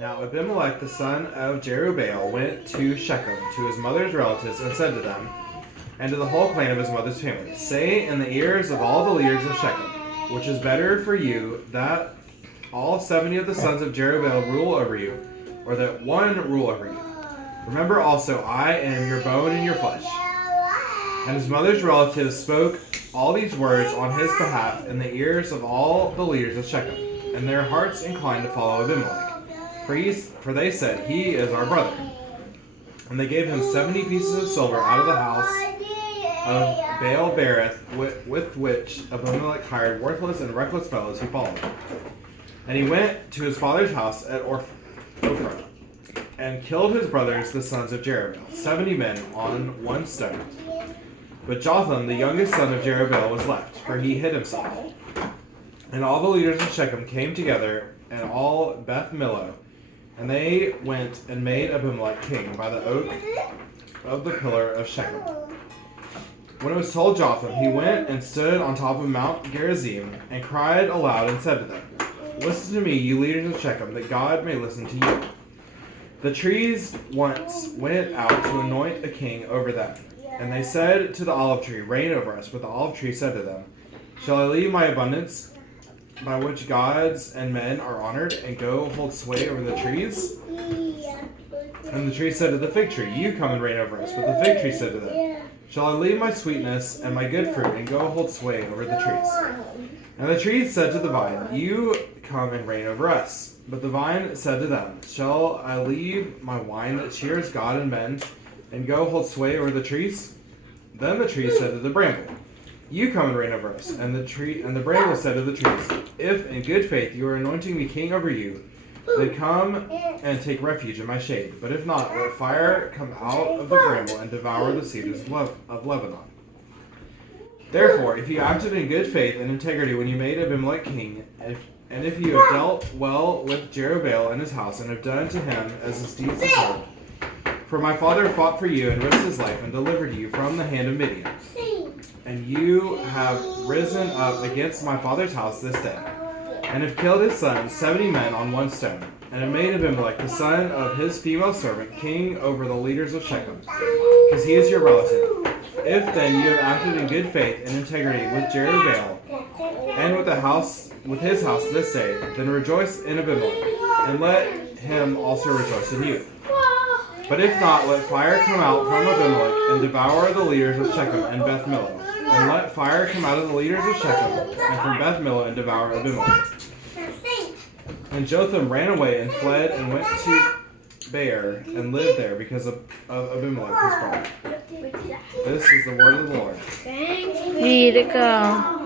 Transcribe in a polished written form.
Now Abimelech the son of Jerubbaal went to Shechem to his mother's relatives and said to them, and to the whole clan of his mother's family, say in the ears of all the leaders of Shechem, which is better for you that all 70 of the sons of Jerubbaal rule over you, or that one rule over you. Remember also, I am your bone and your flesh. And his mother's relatives spoke all these words on his behalf in the ears of all the leaders of Shechem, and their hearts inclined to follow Abimelech. For they said, he is our brother. And they gave him 70 pieces of silver out of the house of Baal Berith, with which Abimelech hired worthless and reckless fellows who followed him. And he went to his father's house at Ophrah, and killed his brothers, the sons of Jerubbaal, 70 men on one stone. But Jotham, the youngest son of Jerubbaal, was left, for he hid himself. And all the leaders of Shechem came together, and all Beth Millo, and they went and made Abimelech king by the oak of the pillar of Shechem. When it was told Jotham, he went and stood on top of Mount Gerizim, and cried aloud and said to them, listen to me, you leaders of Shechem, that God may listen to you. The trees once went out to anoint a king over them. And they said to the olive tree, reign over us. But the olive tree said to them, shall I leave my abundance, by which gods and men are honored, and go hold sway over the trees? And the tree said to the fig tree, you come and reign over us. But the fig tree said to them, shall I leave my sweetness and my good fruit, and go hold sway over the trees? And the tree said to the vine, you come and reign over us. But the vine said to them, shall I leave my wine that cheers God and men, and go hold sway over the trees? Then the tree said to the bramble, you come and reign over us. And the bramble said to the trees, if in good faith you are anointing me king over you, then come and take refuge in my shade. But if not, let fire come out of the bramble and devour the cedars of Lebanon. Therefore, if you acted in good faith and integrity when you made Abimelech king, and if you have dealt well with Jerubbaal and his house, and have done to him as his deeds deserve, for my father fought for you and risked his life and delivered you from the hand of Midian, and you have risen up against my father's house this day, and have killed his sons, 70 men on one stone, and have made Abimelech, the son of his female servant, king over the leaders of Shechem, because he is your relative. If then you have acted in good faith and integrity with Jerubbaal and with his house this day, then rejoice in Abimelech, and let him also rejoice in you. But if not, let fire come out from Abimelech and devour the leaders of Shechem and Beth Millo. And let fire come out of the leaders of Shechem and from Beth Millo and devour Abimelech. And Jotham ran away and fled and went to Beer and lived there because of Abimelech his brother. This is the word of the Lord. Thanks be to God.